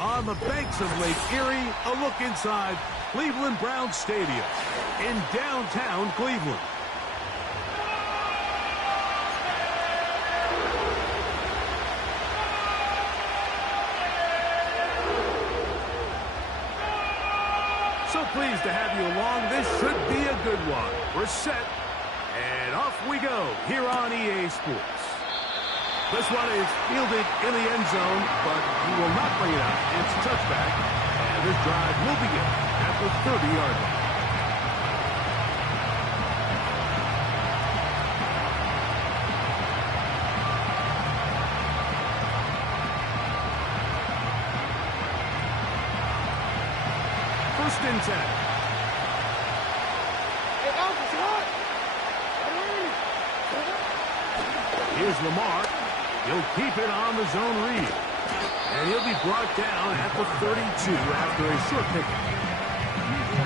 On the banks of Lake Erie, a look inside Cleveland Browns Stadium in downtown Cleveland. So pleased to have you along. This should be a good one. We're set, and off we go here on EA Sports. This one is fielded in the end zone, but he will not bring it out. It's touchback, and this drive will begin at the 30-yard line. First and 10. Here's Lamar. He'll keep it on the zone read. And he'll be brought down at the 32 after a short pickup.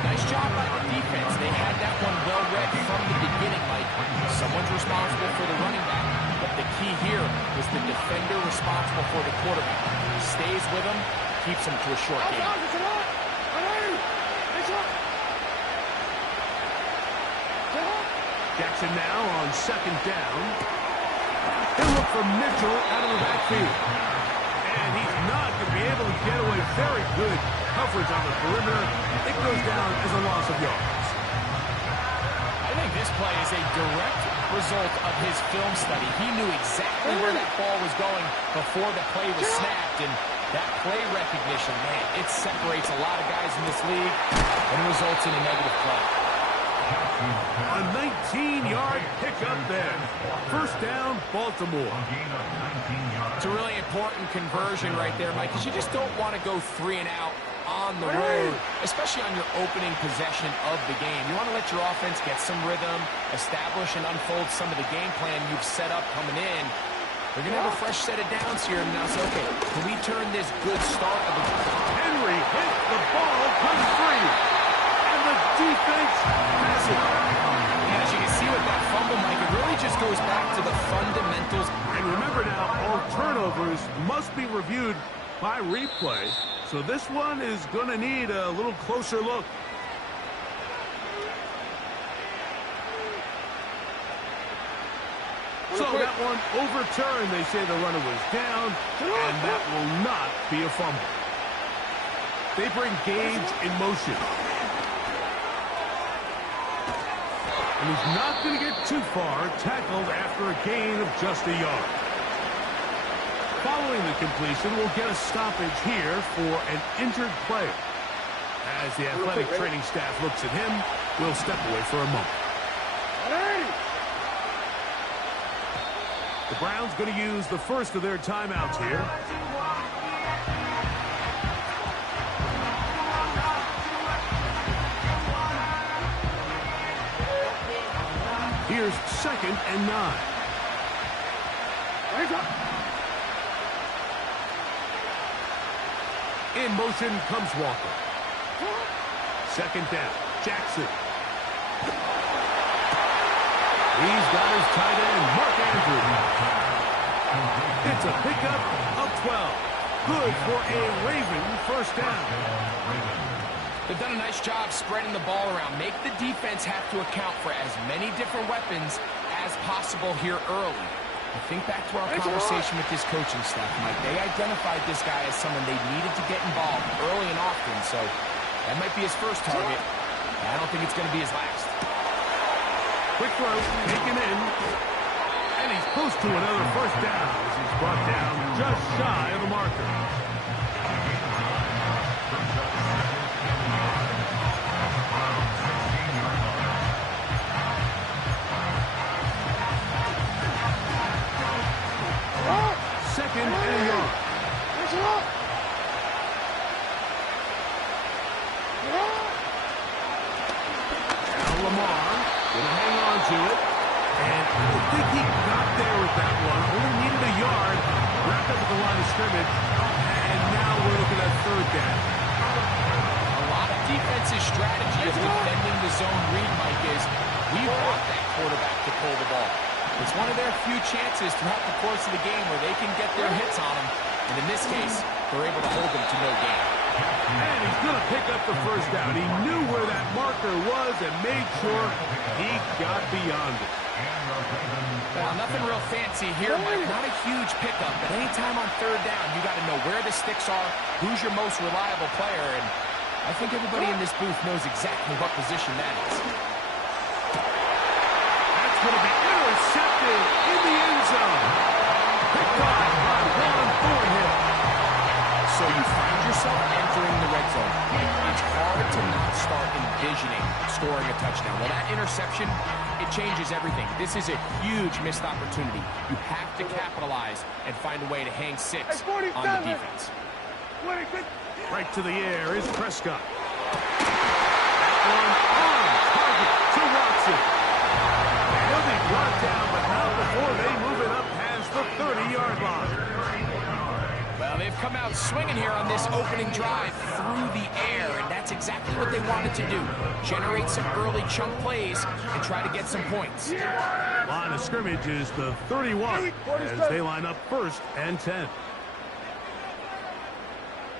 Nice job by the defense. They had that one well read from the beginning, Mike. Someone's responsible for the running back. But the key here is the defender responsible for the quarterback. He stays with him, keeps him to a short game. Jackson now on second down. He'll look for Mitchell out of the backfield. And he's not going to be able to get away. Very good coverage on the perimeter. It goes down as a loss of yards. I think this play is a direct result of his film study. He knew exactly where that ball was going before the play was snapped. And that play recognition, man, it separates a lot of guys in this league and results in a negative play. A 19-yard pickup there. First down, Baltimore. It's a really important conversion right there, Mike, because you just don't want to go 3 and out on the road, especially on your opening possession of the game. You want to let your offense get some rhythm, establish and unfold some of the game plan you've set up coming in. They're going to have a fresh set of downs here and now say, okay, can we turn this good start of the Henry hit the ball, comes free. And the defense has it. Yeah, as you can see with that fumble, Mike, it really just goes back to the fundamentals. And remember now, all turnovers must be reviewed by replay. So this one is going to need a little closer look. So that one overturned. They say the runner was down, and that will not be a fumble. They bring Gage in motion. And he's not going to get too far, tackled after a gain of just a yard. Following the completion, we'll get a stoppage here for an injured player. As the athletic training staff looks at him, we'll step away for a moment. The Browns going to use the first of their timeouts here. Here's 2nd and 9. In motion comes Walker. 2nd down. Jackson. He's got his tight end, Mark Andrews. It's a pickup of 12. Good for a Raven first down. They've done a nice job spreading the ball around. Make the defense have to account for as many different weapons as possible here early. I think back to our conversation with this coaching staff, Mike. They identified this guy as someone they needed to get involved early and often, so that might be his first target. I don't think it's going to be his last. Quick throw, taken in. And he's close to another first down as he's brought down just shy of the marker. Second and a yard. Now Lamar gonna hang on to it. And I don't think he got there with that one. Only needed a yard. Wrapped up at the line of scrimmage. And now we're looking at third down. A lot of defensive strategy of defending the zone read, Mike, is we want that quarterback to pull the ball. It's one of their few chances throughout the course of the game where they can get their hits on him. And in this case, they're able to hold him to no gain. And he's going to pick up the first down. He knew where that marker was and made sure he got beyond it. Well, nothing real fancy here, Mike. Not a huge pickup, but anytime on third down, you got to know where the sticks are, who's your most reliable player, and I think everybody in this booth knows exactly what position that is. That's going to be intercepted in the end zone. Picked off by Juan Thornhill. So you find yourself entering the red zone. It's hard to not start envisioning scoring a touchdown. Well, that interception, it changes everything. This is a huge missed opportunity. You have to capitalize and find a way to hang six on the defense. Right to the air is Prescott. That one on target to Watson. He'll be brought down, but not before they move it up past the 30-yard line. Well, they've come out swinging here on this opening drive through the air, and that's exactly what they wanted to do. Generate some early chunk plays and try to get some points. Line of scrimmage is the 31 as they line up first and 10.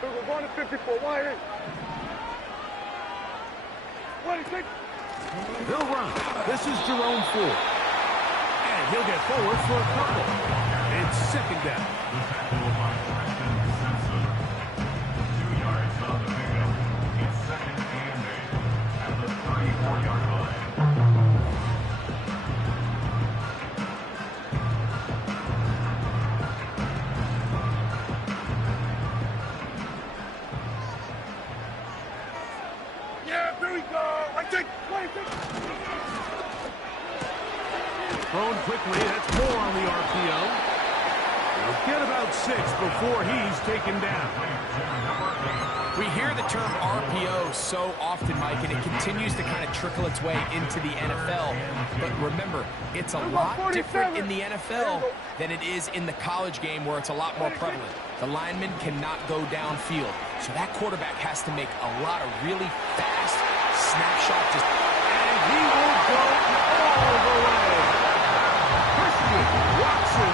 We're going to 54. Why? They'll run. This is Jerome Ford. And he'll get forward for a couple. It's second down. Thrown quickly, that's more on the RPO. He'll get about 6 before he's taken down. We hear the term RPO so often, Mike, and it continues to kind of trickle its way into the NFL. But remember, it's a lot different in the NFL than it is in the college game where it's a lot more prevalent. The lineman cannot go downfield, so that quarterback has to make a lot of really fast snapshots. And he will go all the way. Watson,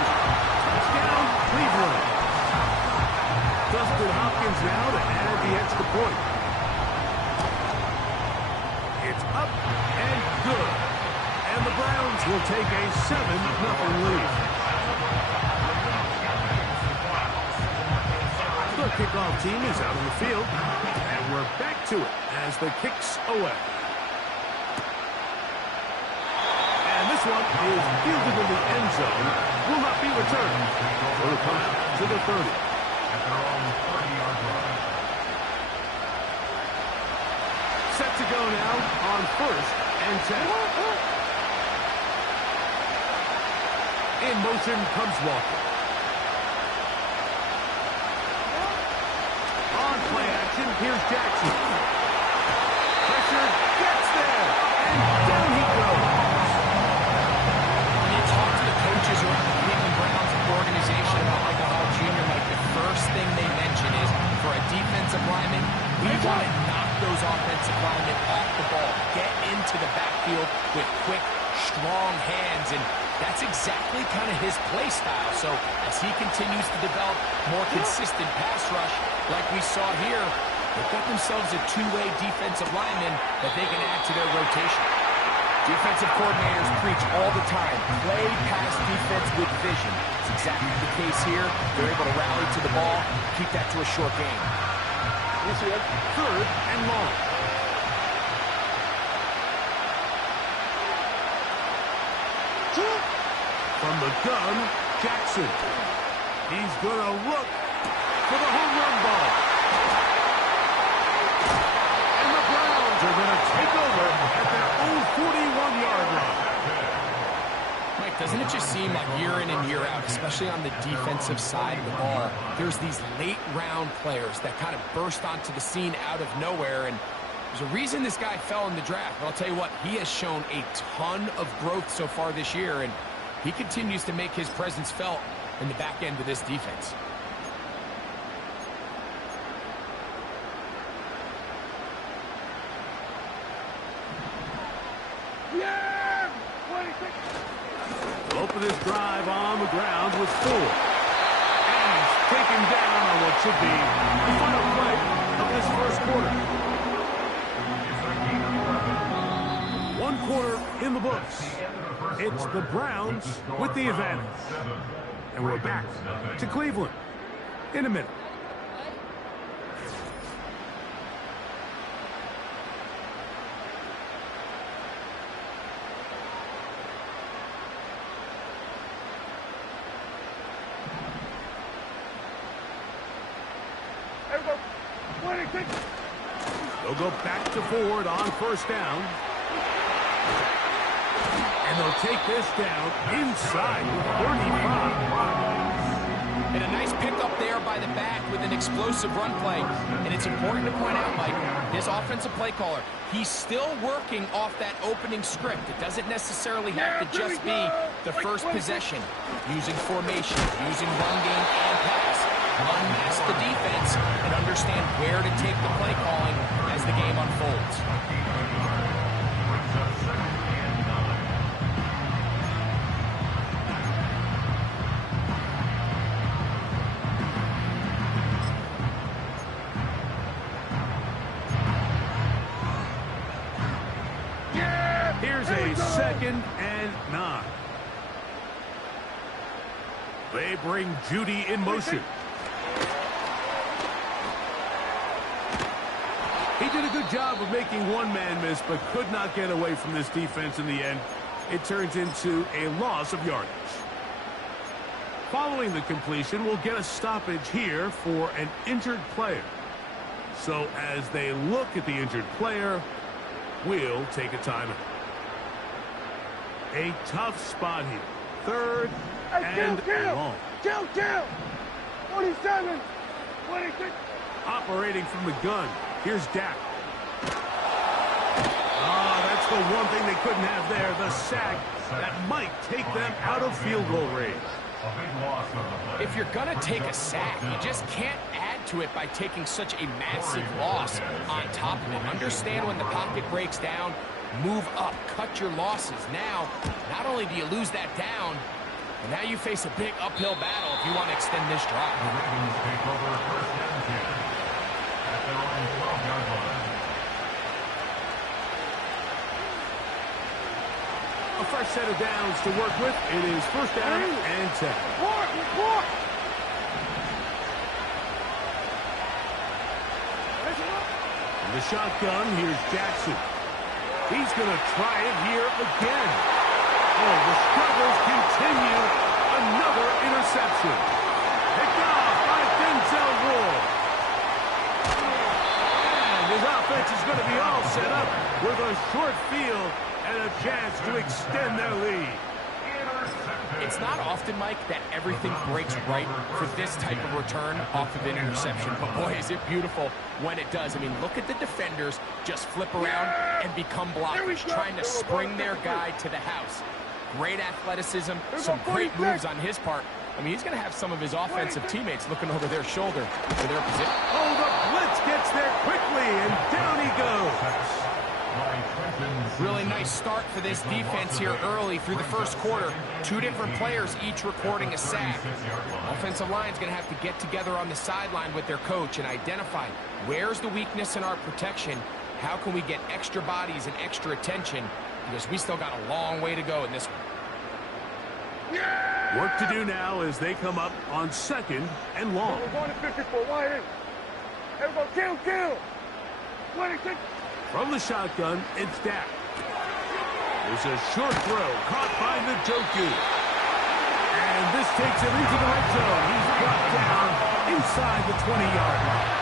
touchdown, Cleveland. Dustin Hopkins now to add the extra point. It's up and good. And the Browns will take a 7-0 lead. The kickoff team is out on the field. And we're back to it as the kick's away. And this one is fielded in the end zone. Will not be returned. So it'll come out to the 30. Set to go now on first and 10. In motion comes Walker. On play action, here's Jackson. Pressure gets there. And down he goes. Coaches around the Cleveland Browns organization about Michael Hall Jr., like the first thing they mention is for a defensive lineman, we want to knock those offensive linemen off the ball, get into the backfield with quick, strong hands, and that's exactly kind of his play style. So as he continues to develop more consistent pass rush like we saw here, They've got themselves a two-way defensive lineman that they can add to their rotation. Defensive coordinators preach all the time, play pass defense with vision. It's exactly the case here. They're able to rally to the ball, keep that to a short game. You see it? 3rd and long. From the gun, Jackson. He's going to look for the home run ball. And the Browns are going to take over at their own 41-yard line. Mike, doesn't it just seem like year in and year out, especially on the defensive side of the ball, there's these late-round players that kind of burst onto the scene out of nowhere, and there's a reason this guy fell in the draft, but I'll tell you what, he has shown a ton of growth so far this year, and he continues to make his presence felt in the back end of this defense. Yeah! 26. Open this drive on the ground with 4. And he's taken down on what should be the final play of this first quarter. 1 quarter in the books. It's the Browns with the advantage. And we're back to Cleveland in a minute. There we go. 26. They'll go back to forward on 1st down. And they'll take this down inside 35. And a nice pickup there by the back with an explosive run play. And it's important to point out, Mike, his offensive play caller, he's still working off that opening script. It doesn't necessarily have to just be the first possession. Using formation, using run game and pass. Unmask the defense and understand where to take the play calling as the game unfolds. Here's a 2nd and 9. They bring Judy in motion. He did a good job of making one man miss, but could not get away from this defense in the end. It turns into a loss of yardage. Following the completion, we'll get a stoppage here for an injured player. So as they look at the injured player, we'll take a timeout. A tough spot here. 3rd and long. Kill! 27. 26. Operating from the gun. Here's Dak. That's the one thing they couldn't have there. The sack that might take them out of field goal range. If you're going to take a sack, you just can't add to it by taking such a massive loss on top of it. Understand when the pocket breaks down, move up, cut your losses. Now, not only do you lose that down, but now you face a big uphill battle if you want to extend this drive. A fresh set of downs to work with. It is 1st down and 10. Walk! In the shotgun, here's Jackson. He's going to try it here again. Oh, the struggles continue. Another interception. Picked off by Denzel Ward. And his offense is going to be all set up with a short field and a chance to extend their lead. It's not often, Mike, that everything breaks right for this type of return off of an interception. But, boy, is it beautiful when it does. I mean, look at the defenders just flip around and become blockers, trying to spring their guy to the house. Great athleticism, some great moves on his part. I mean, he's going to have some of his offensive teammates looking over their shoulder for their position. Oh, the blitz gets there quickly, and down he goes. Really nice start for this defense here early through the first quarter. Two different players each recording a sack. Offensive line's going to have to get together on the sideline with their coach and identify where's the weakness in our protection. How can we get extra bodies and extra attention? Because we still got a long way to go in this one. Work to do now as they come up on 2nd and long. We're going to 54. Wide in. Everybody, kill. 26. From the shotgun, it's Dak. There's a short throw caught by Njoku. And this takes him into the red zone. He's brought down inside the 20-yard line.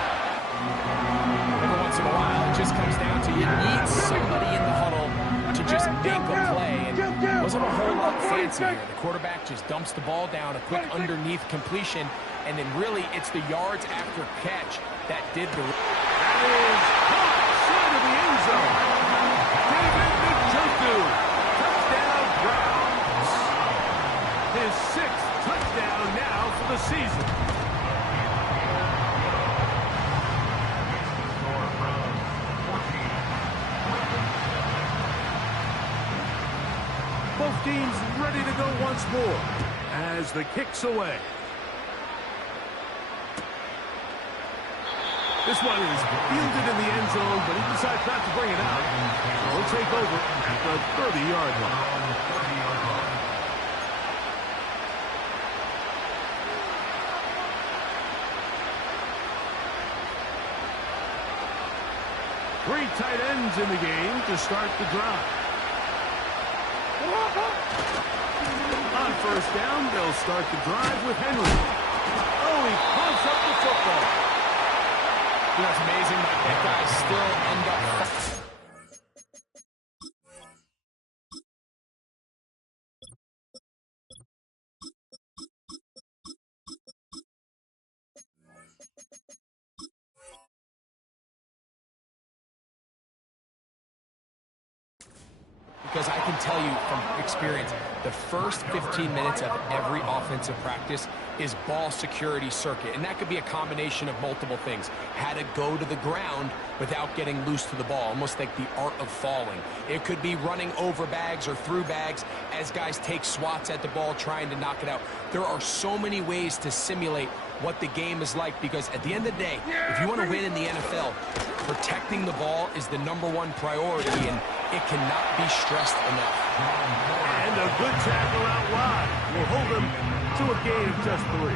Every once in a while, it just comes down to you need somebody in the huddle to just make a play. And it wasn't a whole lot fancy here. The quarterback just dumps the ball down, a quick underneath completion, and then really it's the yards after catch that did the... That is caught short of the end zone. David Njoku, touchdown Browns. His 6th touchdown now for the season. Both teams ready to go once more as the kick's away. This one is fielded in the end zone, but he decides not to bring it out. He'll take over at the 30-yard line. 3 tight ends in the game to start the drive. On 1st down, they'll start the drive with Henry. Oh, he pumps up the football. That's amazing, Mike. That guy still end up... Because I can tell you from experience, the first 15 minutes of every offensive practice is ball security circuit. And that could be a combination of multiple things. How to go to the ground without getting loose to the ball, almost like the art of falling. It could be running over bags or through bags as guys take swats at the ball trying to knock it out. There are so many ways to simulate what the game is like, because at the end of the day, if you want to win in the NFL, protecting the ball is the #1 priority, and it cannot be stressed enough. And a good tackle out wide will hold them to a gain of just 3.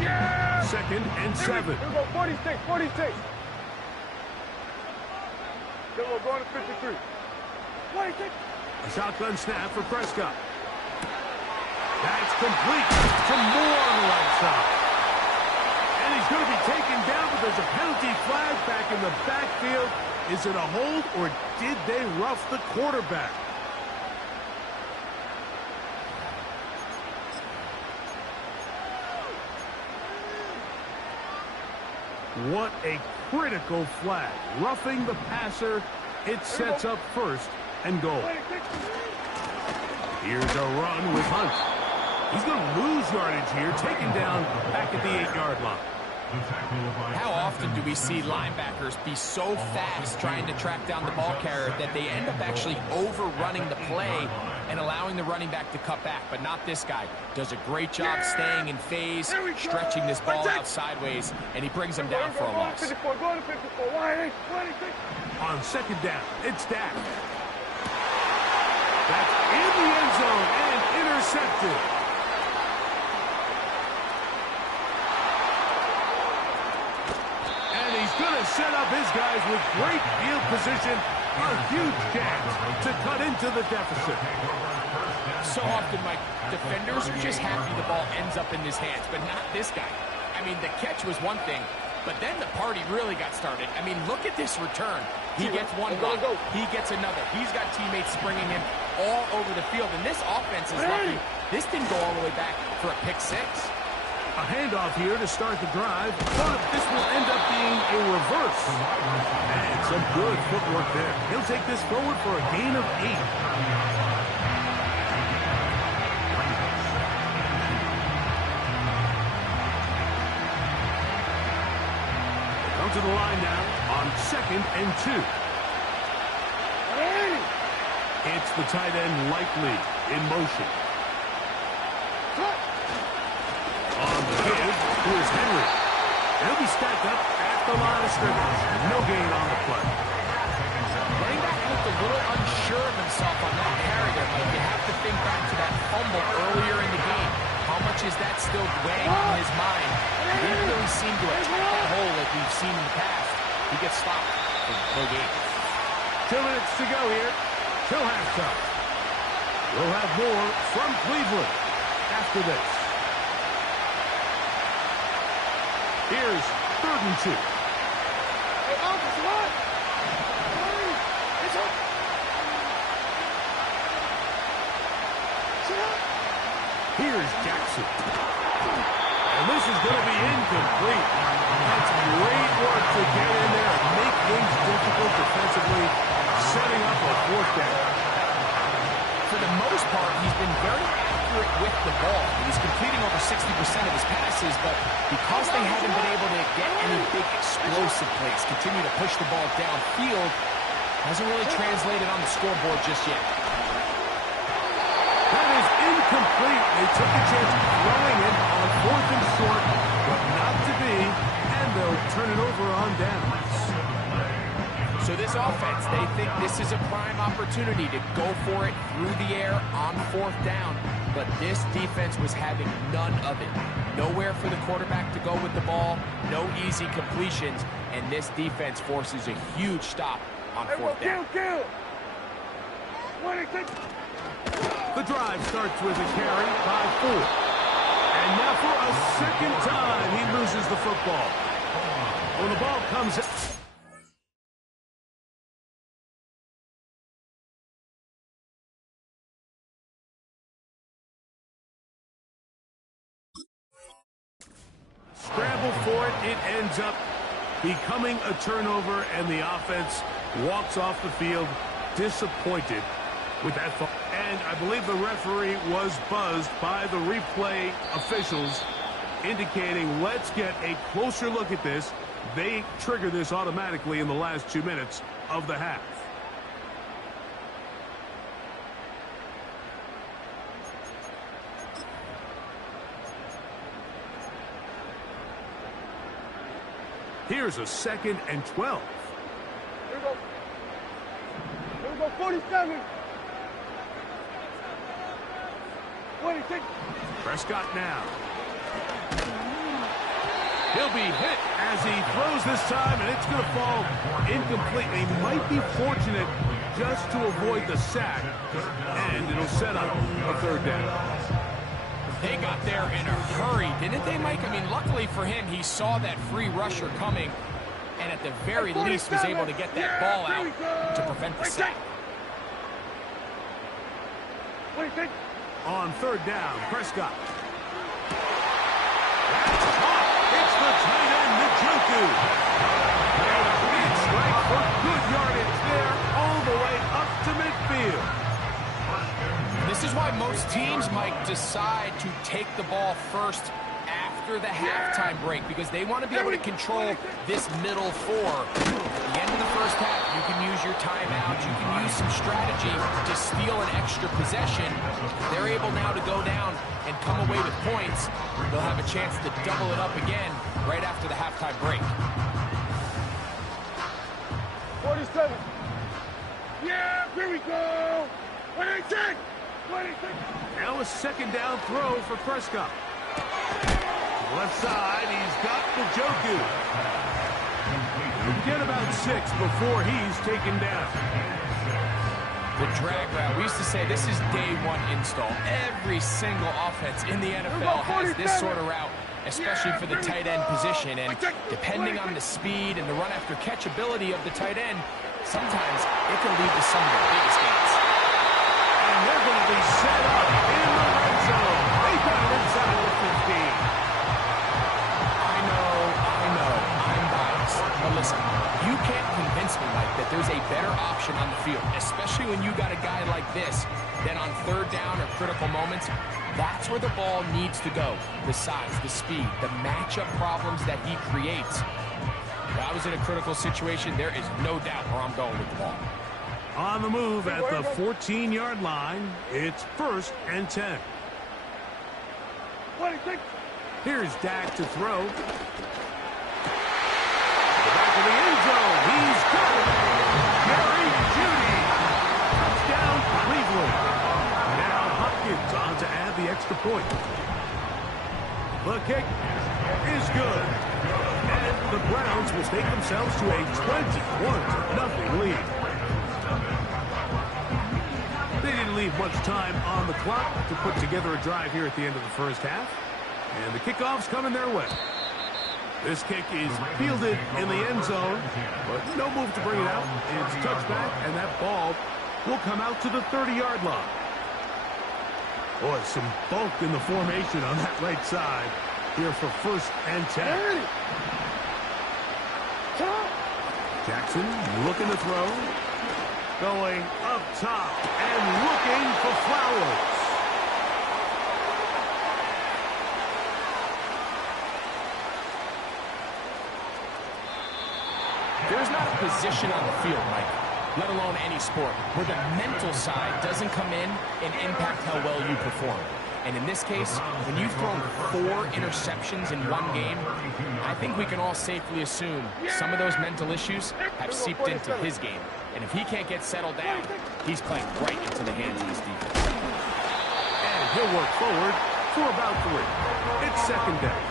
Yeah! 2nd and 7. Here we go, 46. Then we're going to 53. 46. A shotgun snap for Prescott. That's complete to Moore on the right side. And he's going to be taken down, but there's a penalty flag back in the backfield. Is it a hold, or did they rough the quarterback? What a critical flag. Roughing the passer. It sets up 1st and goal. Here's a run with Hunt. He's going to lose yardage here, taken down back at the 8-yard line. How often do we see linebackers be so fast trying to track down the ball carrier that they end up actually overrunning the play and allowing the running back to cut back? But not this guy. Does a great job staying in phase, stretching this ball out sideways, and he brings him down for a loss. 54, going to 54, wide 26. On 2nd down, it's Dak. That's in the end zone and intercepted. And he's going to set up his guys with great field position. A huge chance to cut into the deficit. So often, Mike, defenders are just happy the ball ends up in his hands, but not this guy. I mean, the catch was one thing, but then the party really got started. I mean, look at this return. He gets one block. He gets another. He's got teammates springing him all over the field. And this offense is lucky. This didn't go all the way back for a pick 6. A handoff here to start the drive, but this will end up being a reverse. And some good footwork there. He'll take this forward for a gain of 8. Come to the line now on 2nd and 2. It's the tight end Likely in motion. On the give, here's Henry. He'll be stacked up at the line of scrimmage. No gain on the play. Running back looked a little unsure of himself on that carry there, but you have to think back to that fumble earlier in the game. How much is that still weighing on his mind? He didn't really seem to attack that hole like we've seen in the past. He gets stopped for no gain. 2 minutes to go here till halftime. We'll have more from Cleveland after this. Here's 3rd and 2. Here's Jackson. And this is going to be incomplete. That's great work to get in there and make things difficult defensively, setting up a 4th down. For the most part, he's been very accurate with the ball. He's completing over 60% of his passes, but because they haven't been able to get any big explosive plays, continue to push the ball downfield, hasn't really translated on the scoreboard just yet. That is incomplete. They took a chance throwing it on 4th and short, but not to be, and they'll turn it over on downs. So this offense, they think this is a prime opportunity to go for it through the air on 4th down, but this defense was having none of it. Nowhere for the quarterback to go with the ball, no easy completions, and this defense forces a huge stop on 4th down. The drive starts with a carry by 4. And now for a 2nd time, he loses the football. When the ball comes in. Scramble for it. It ends up becoming a turnover, and the offense walks off the field disappointed with that. And I believe the referee was buzzed by the replay officials, indicating let's get a closer look at this. They trigger this automatically in the last 2 minutes of the half. Here's a 2nd and 12. Here we go. Here we go, 47. 26. Prescott now. He'll be hit as he throws this time, and it's going to fall incomplete. They might be fortunate just to avoid the sack, and it'll set up a 3rd down. They got there in a hurry, didn't they, Mike? I mean, luckily for him, he saw that free rusher coming, and at the very least was able to get that ball out to prevent the sack. On 3rd down, Prescott. That's caught. It's the tight end, Njoku. And a big strike for good yardage there all the way up to midfield. This is why most teams, Mike, decide to take the ball first after the halftime break, because they want to be able to control this middle 4. At the end of the first half, you can use your timeout, you can use some strategy to steal an extra possession. They're able now to go down and come away with points. They'll have a chance to double it up again right after the halftime break. 47. Yeah, here we go. 26. 26. Now a 2nd down throw for Prescott. Left side, he's got Njoku. Get about 6 before he's taken down. The drag route. We used to say this is day 1 install. Every single offense in the NFL has this sort of route, especially for the tight end position. And depending on the speed and the run after catch ability of the tight end, sometimes it can lead to some of the biggest gains. And they're going to be set up in the red zone. They got it inside the 15. listen, you can't convince me, Mike, that there's a better option on the field, especially when you got a guy like this, then on third down or critical moments, that's where the ball needs to go. The size, the speed, the matchup problems that he creates. If I was in a critical situation, there is no doubt where I'm going with the ball. On the move at the 14-yard line, it's 1st and 10. Here's Dak to throw. To the back of the end zone. He's got it. Jerry Jeudy. Touchdown, Cleveland. Now Hopkins on to add the extra point. The kick is good. And the Browns will take themselves to a 21-0 lead. They didn't leave much time on the clock to put together a drive here at the end of the first half. And the kickoff's coming their way. This kick is fielded in the end zone, but no move to bring it out. It's touchback, and that ball will come out to the 30-yard line. Boy, some bulk in the formation on that right side here for 1st and 10. Jackson looking to throw. Going up top and looking for Flowers. There's not a position on the field, Mike, let alone any sport, where the mental side doesn't come in and impact how well you perform. And in this case, when you've thrown 4 interceptions in one game, I think we can all safely assume some of those mental issues have seeped into his game. And if he can't get settled down, he's playing right into the hands of his defense. And he'll work forward for about 3. It's 2nd down.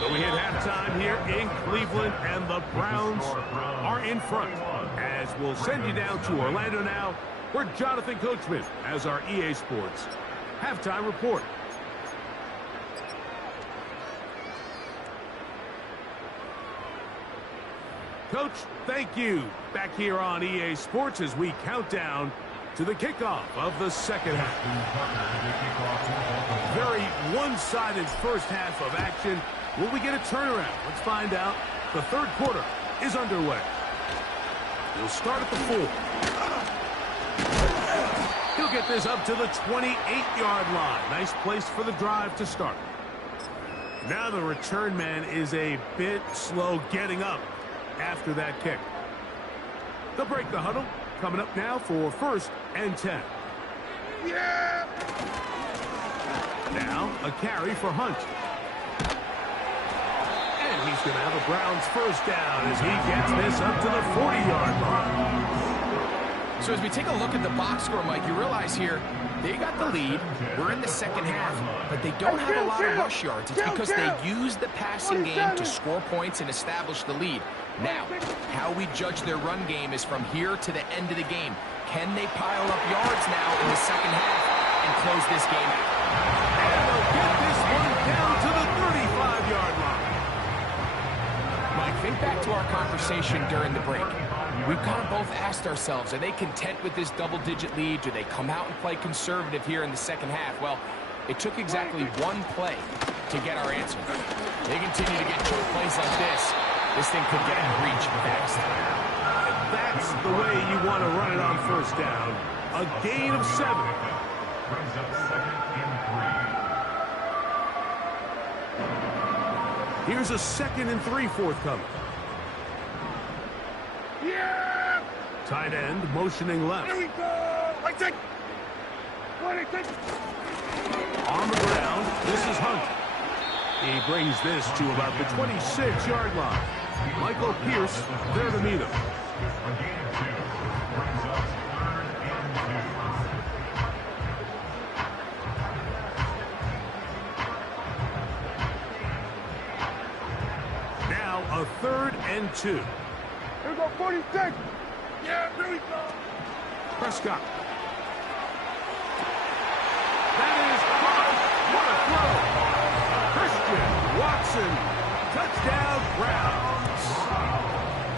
So we hit halftime here in Cleveland, and the Browns are in front. As we'll send you down to Orlando now, where Jonathan Coachman has our EA Sports halftime report. Coach, thank you. Back here on EA Sports as we count down to the kickoff of the second half. Very one-sided first half of action. Will we get a turnaround? Let's find out. The third quarter is underway. He'll start at the 4. He'll get this up to the 28-yard line. Nice place for the drive to start. Now the return man is a bit slow getting up after that kick. They'll break the huddle. Coming up now for 1st and 10. Yeah! Now a carry for Hunt. And he's going to have a Browns first down as he gets this up to the 40-yard line. So as we take a look at the box score, Mike, you realize here they got the lead. We're in the second half, but they don't have a lot of rush yards. It's because they use the passing game to score points and establish the lead. Now, how we judge their run game is from here to the end of the game. Can they pile up yards now in the second half and close this game out? And they'll get this one down to the 35-yard line. Mike, think back to our conversation during the break. We've kind of both asked ourselves, are they content with this double-digit lead? Do they come out and play conservative here in the second half? Well, it took exactly one play to get our answer. They continue to get choke plays like this. This thing could get out of reach fast. That's the way you want to run it on first down. A gain of 7. Brings up 2nd and 3. Here's a 2nd and 3 forthcoming. Yeah! Tight end motioning left. Here we go! I take. On the ground, this is Hunt. He brings this to about the 26-yard line. Michael Pierce there to meet him. Now a 3rd and 2. Here we go, 46. Yeah, here we go. Prescott. That is caught. What a throw. Christian Watson. Touchdown, Browns.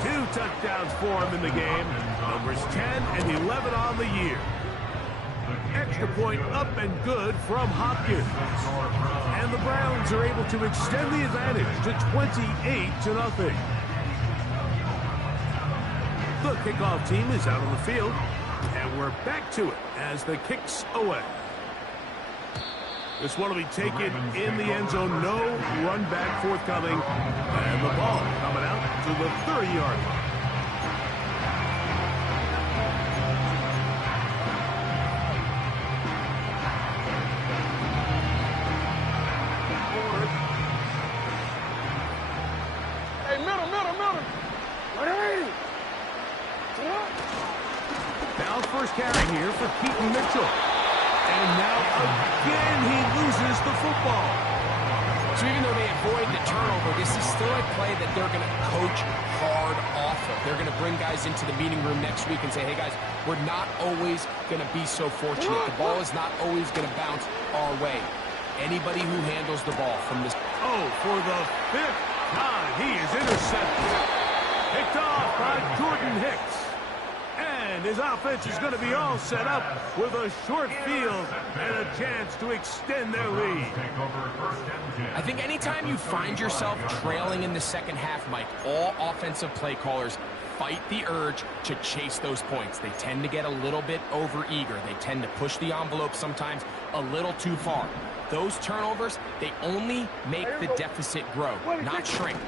2 touchdowns for him in the game. Numbers 10 and 11 on the year. Extra point up and good from Hopkins. And the Browns are able to extend the advantage to 28-0. The kickoff team is out on the field, and we're back to it as the kick's away. This one will be taken in the end zone. No run back forthcoming. And the ball coming out to the 30-yard line. Hey, middle. Now first carry here for Keaton Mitchell. And now again he loses the football. So even though they avoid the turnover, this is still a play that they're going to coach hard off of. They're going to bring guys into the meeting room next week and say, hey guys, we're not always going to be so fortunate. The ball is not always going to bounce our way. Anybody who handles the ball from this... Oh, for the 5th time, he is intercepted. Picked off by Jordan Hicks. And his offense is going to be all set up with a short field and a chance to extend their lead. I think anytime you find yourself trailing in the second half, Mike, all offensive play callers fight the urge to chase those points. They tend to get a little bit overeager. They tend to push the envelope sometimes a little too far. Those turnovers, they only make the deficit grow, not shrink.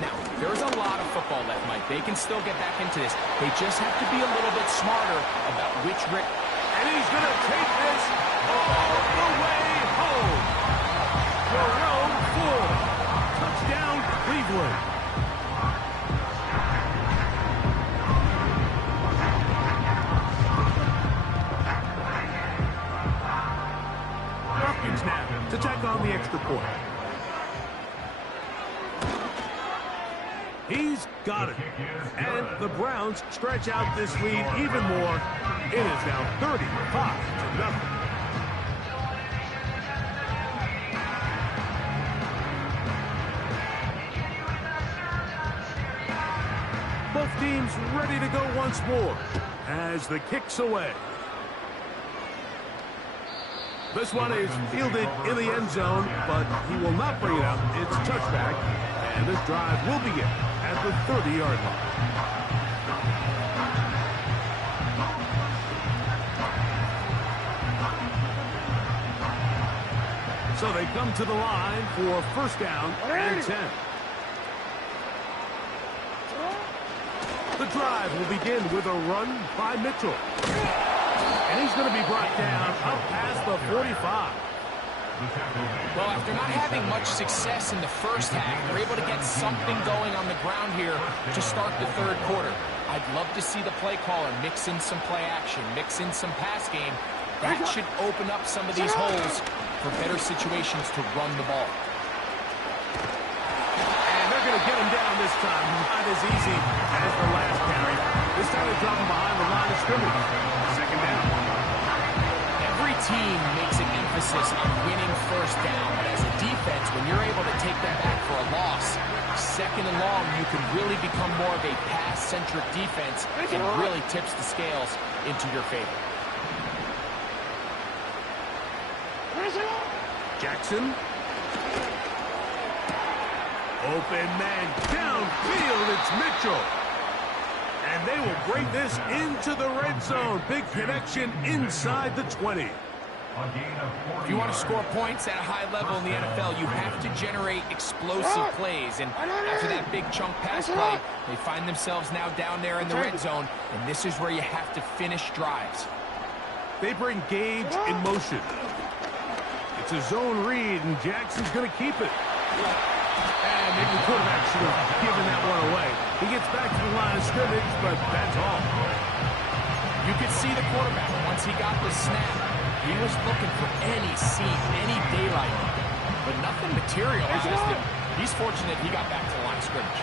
Now, there's a lot of football left, Mike. They can still get back into this. They just have to be a little bit smarter about which Rick. And he's going to take this all the way home. Jerome Ford. Touchdown, Cleveland. Hopkins now to take on the extra point. He's got it. And the Browns stretch out this lead even more. It is now 35-0. Both teams ready to go once more as the kick's away. This one is fielded in the end zone, but he will not bring it out. It's touchback, and this drive will begin at the 30-yard line. So they come to the line for first down and 10. The drive will begin with a run by Mitchell. And he's going to be brought down up past the 45. Well, after not having much success in the first half, they're able to get something going on the ground here to start the third quarter. I'd love to see the play caller mix in some play action, mix in some pass game. That should open up some of these holes for better situations to run the ball. And they're going to get him down this time. Not as easy as the last carry. This time they drop him behind the line of scrimmage. Second down. Every team makes an emphasis on winning first down, but as a defense, when you're able to take them back for a loss, second and long, you can really become more of a pass-centric defense and really tips the scales into your favor. Jackson. Open man downfield. It's Mitchell. And they will bring this into the red zone. Big connection inside the 20. If you want to score points at a high level in the NFL, you have to generate explosive plays. And after that big chunk pass play, they find themselves now down there in the red zone. And this is where you have to finish drives. They bring Gage in motion. It's a zone read, and Jackson's going to keep it. And maybe the quarterback should have given that one away. He gets back to the line of scrimmage, but that's all. You could see the quarterback, once he got the snap, he was looking for any seam, any daylight. But nothing materialized. He's fortunate he got back to the line of scrimmage.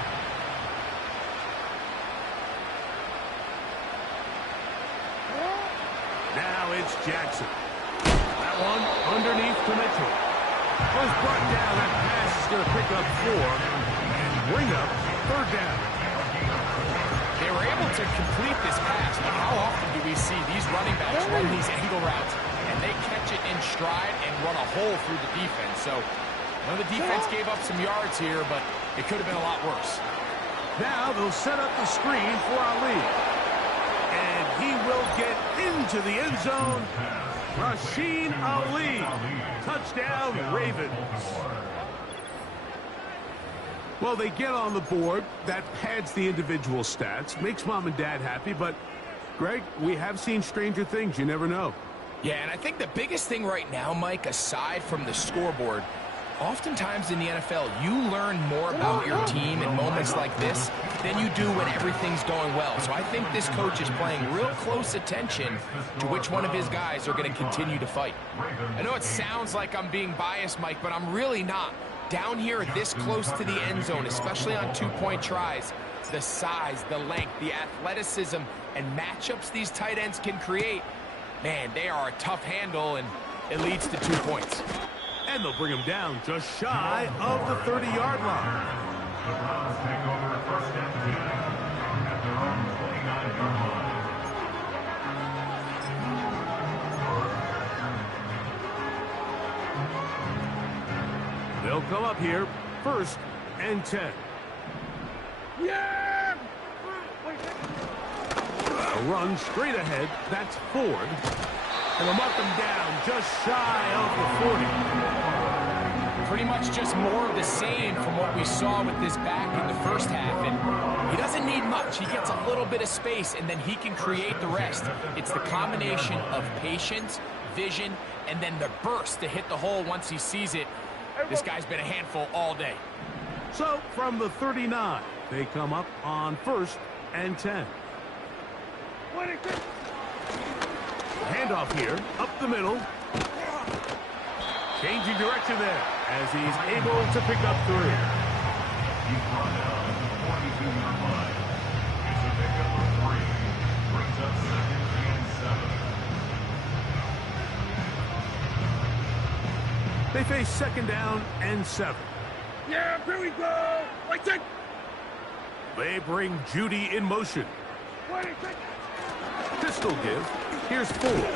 Now it's Jackson. That one underneath to Mitchell. Was brought down. That pass is going to pick up 4 and bring up third down. They were able to complete this pass, but how often do we see these running backs run these angle routes and they catch it in stride and run a hole through the defense? So, the defense gave up some yards here, but it could have been a lot worse. Now they'll set up the screen for Ali. into the end zone. Rasheen Ali. Touchdown, Ravens. Well, they get on the board. That pads the individual stats, makes mom and dad happy. But, Greg, we have seen stranger things. You never know. Yeah, and I think the biggest thing right now, Mike, aside from the scoreboard, oftentimes in the NFL, you learn more about your team in moments like this than you do when everything's going well. So I think this coach is paying real close attention to which one of his guys are going to continue to fight. I know it sounds like I'm being biased, Mike, but I'm really not. Down here this close to the end zone, especially on two-point tries, the size, the length, the athleticism, and matchups these tight ends can create, man, they are a tough handle, and it leads to 2 points. And they'll bring him down just shy of the 30-yard line. The Browns take over first and 10 at their own 29-yard line. They'll come up here, 1st and 10. Yeah! A run straight ahead. That's Ford. And they'll mark him down just shy of the 40. Pretty much just more of the same from what we saw with this back in the first half. And he doesn't need much. He gets a little bit of space, and then he can create the rest. It's the combination of patience, vision, and then the burst to hit the hole once he sees it. This guy's been a handful all day. So, from the 39, they come up on 1st and 10. Handoff here, up the middle. Changing direction there as he's able to pick up 3. He's brought down at the 42-yard line. It's a pickup of 3. Brings up 2nd and 7. They face 2nd down and 7. Yeah, here we go! Like that! They bring Judy in motion. Pistol give. Here's Ford.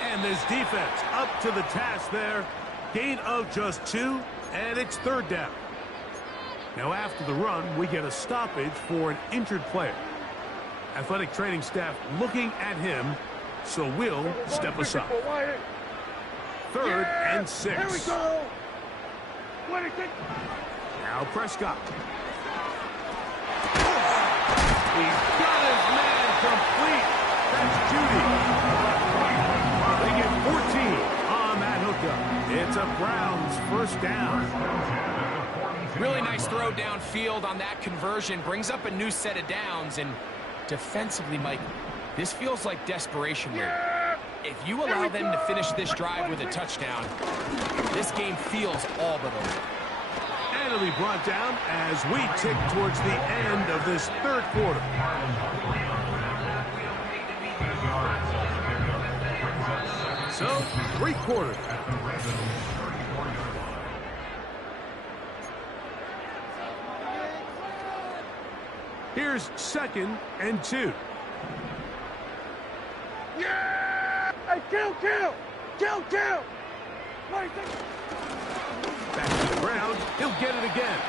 And this defense up to the task there. Gain of just 2, and it's 3rd down. Now after the run, we get a stoppage for an injured player. Athletic training staff looking at him, so we'll step aside. 3rd and 6. Here we go! Now Prescott. He's got his man complete. That's Judy. They get 14 on that hookup. It's a Browns 1st down. Really nice throw downfield on that conversion. Brings up a new set of downs. And defensively, Mike, this feels like desperation mode. If you allow them to finish this drive with a touchdown, this game feels all but over. And it'll be brought down as we tick towards the end of this 3rd quarter. So, 3 quarters. Here's 2nd and 2. Yeah! Hey, kill! Back to the ground. He'll get it again.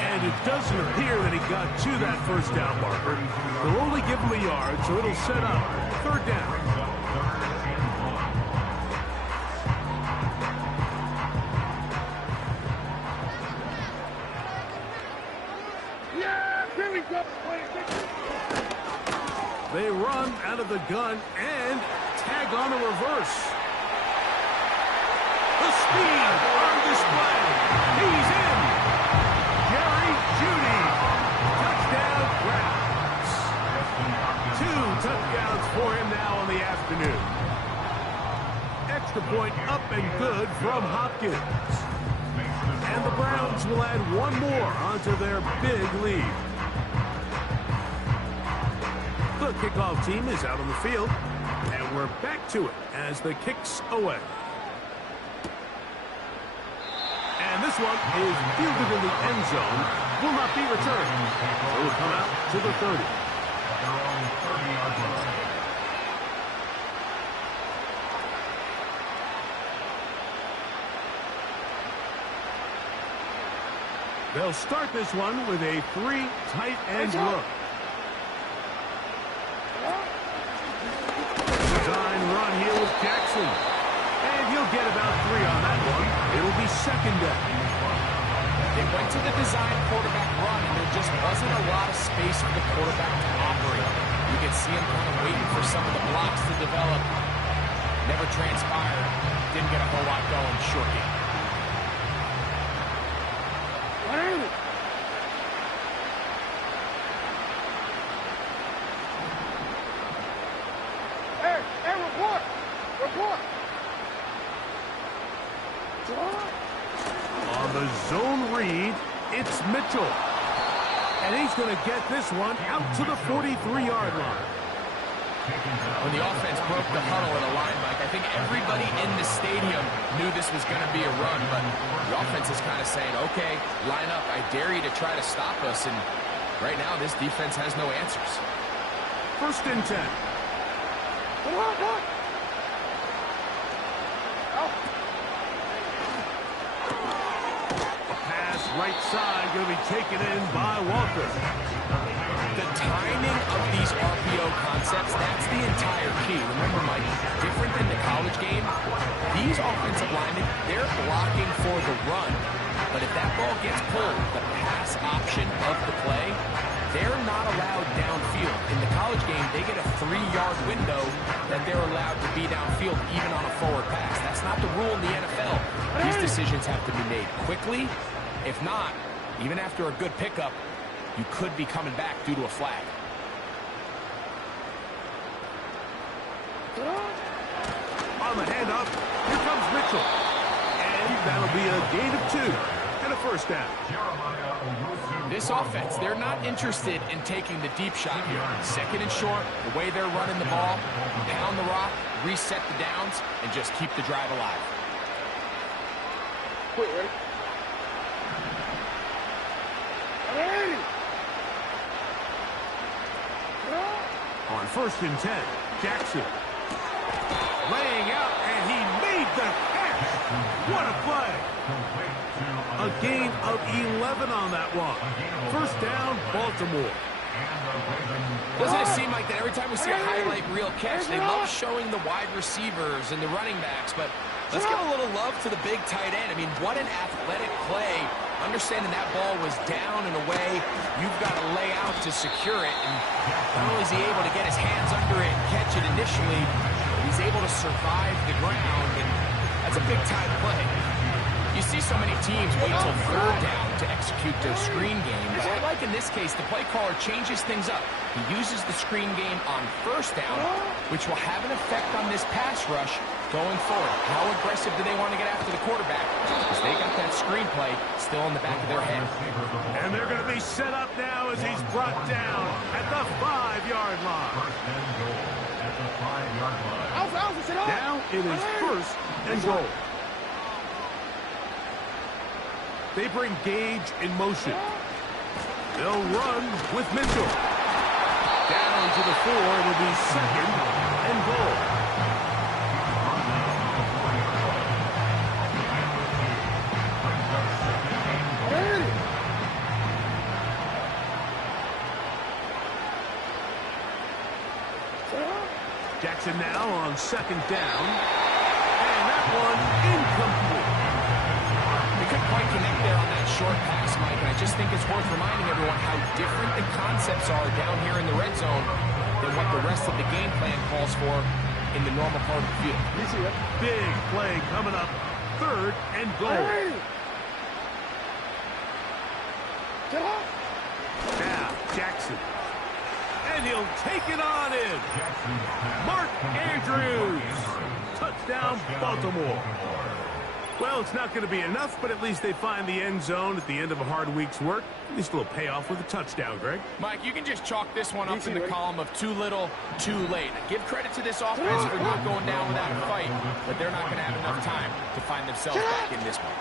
And it doesn't appear that he got to that 1st down marker. They'll only give him a yard, so it'll set up 3rd down. Yeah! Here we go! They run out of the gun and tag on a reverse. The speed on display. He's in. Jerry Judy. Touchdown Browns. 2 touchdowns for him now on the afternoon. Extra point up and good from Hopkins. And the Browns will add 1 more onto their big lead. The kickoff team is out on the field, and we're back to it as the kick's away. And this one is fielded in the end zone, will not be returned. It will come out to the 30. Their own 30-yard line. They'll start this one with a 3 tight end look. Jackson. And he'll get about 3 on that one. It'll be second down. They went to the design quarterback run, and there just wasn't a lot of space for the quarterback to operate. You could see him kind of waiting for some of the blocks to develop. Never transpired. Didn't get a whole lot going. Short game. Hey, report! Report! On the zone read, it's Mitchell. And he's going to get this one out to the 43-yard line. When the offense broke the huddle at a line, Mike, I think everybody in the stadium knew this was going to be a run, but the offense is kind of saying, okay, line up. I dare you to try to stop us, and right now this defense has no answers. 1st and 10. Come on, come on! A pass right side going to be taken in by Walker. The timing of these RPO concepts, that's the entire key. Remember, Mike, different than the college game, these offensive linemen, they're blocking for the run. But if that ball gets pulled, the pass option of the play, they're not allowed downfield. In the college game, they get a 3-yard window that they're allowed to be downfield, even on a forward pass. That's not the rule in the NFL. These decisions have to be made quickly. If not, even after a good pickup, you could be coming back due to a flag. On the handoff, here comes Mitchell. And that'll be a gain of 2 and a 1st down. This offense, they're not interested in taking the deep shot here. 2nd and short, the way they're running the ball, pound the rock, reset the downs, and just keep the drive alive. Wait, ready? Ready! On 1st and 10, Jackson. Laying out, and he made the catch. What a play. A gain of 11 on that one. 1st down, Baltimore. Doesn't it seem like that every time we see a highlight reel catch, they love showing the wide receivers and the running backs, but let's give a little love to the big tight end. I mean, what an athletic play. Understanding that ball was down and away, you've got to lay out to secure it. And not only is he able to get his hands under it and catch it initially, he's able to survive the ground, and that's a big-time play. You see so many teams wait till 3rd down to execute their screen game. But I like in this case, the play caller changes things up. He uses the screen game on 1st down, which will have an effect on this pass rush going forward. How aggressive do they want to get after the quarterback? Because they got that screen play still in the back of their head. And they're going to be set up now as he's brought down at the 5-yard line. Now it is 1st and goal. They bring Gage in motion. They'll run with Mitchell. Down to the 4. It'll be 2nd and goal. Jackson now on 2nd down. And that one incomplete. They couldn't quite connect there on that short pass, Mike, and I just think it's worth reminding everyone how different the concepts are down here in the red zone than what the rest of the game plan calls for in the normal part of the field. Big play coming up. 3rd and goal. Now, Jackson. And he'll take it on in. Mark Andrews. Touchdown, Baltimore. Well, it's not going to be enough, but at least they find the end zone at the end of a hard week's work. At least a little payoff with a touchdown, Greg. Mike, you can just chalk this one up in the column of too little, too late. Give credit to this offense for not going down without a fight, but they're not going to have enough time to find themselves back in this one.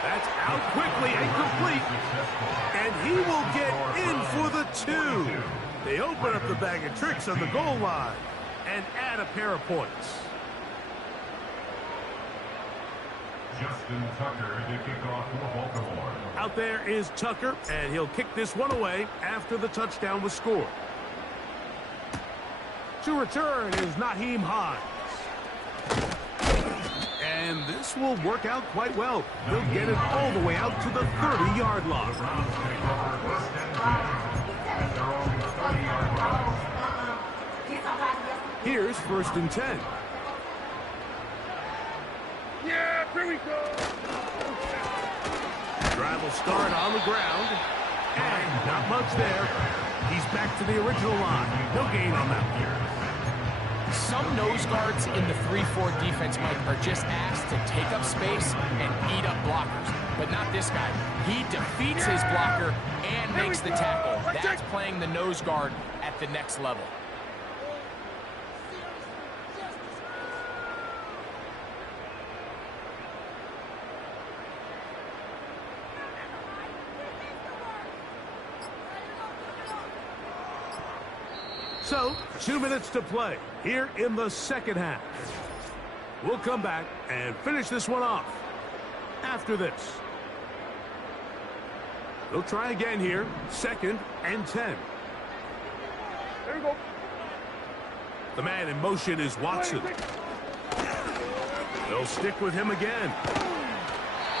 That's out quickly and complete. And he will get in for the 2. They open up the bag of tricks on the goal line and add a pair of points. Justin Tucker to kick off for Baltimore. Out there is Tucker, and he'll kick this one away after the touchdown was scored. To return is Naheem Hines. And this will work out quite well. They'll get it all the way out to the 30-yard line. Here's 1st and 10. Yeah, here we go. Drive will start on the ground. And not much there. He's back to the original line. No gain on that one. Some nose guards in the 3-4 defense, Mike, are just asked to take up space and eat up blockers. But not this guy. He defeats his blocker and makes the tackle. That's playing the nose guard at the next level. So, 2 minutes to play here in the second half. We'll come back and finish this one off after this. They'll try again here. 2nd and 10. There we go. The man in motion is Watson. They'll stick with him again.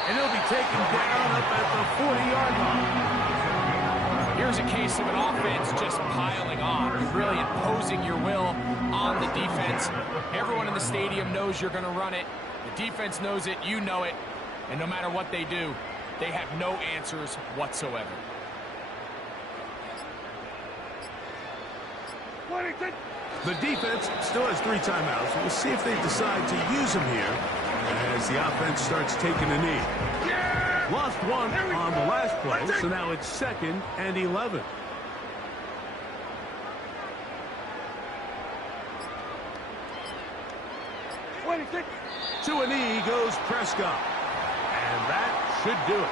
And he'll be taken down up at the 40-yard line. Here's a case of an offense just piling on. You're really imposing your will on the defense. Everyone in the stadium knows you're going to run it. The defense knows it, you know it. And no matter what they do, they have no answers whatsoever. The defense still has 3 timeouts. We'll see if they decide to use them here as the offense starts taking a knee. Lost one on the last play, so now it's 2nd and 11. To a knee goes Prescott. And that should do it.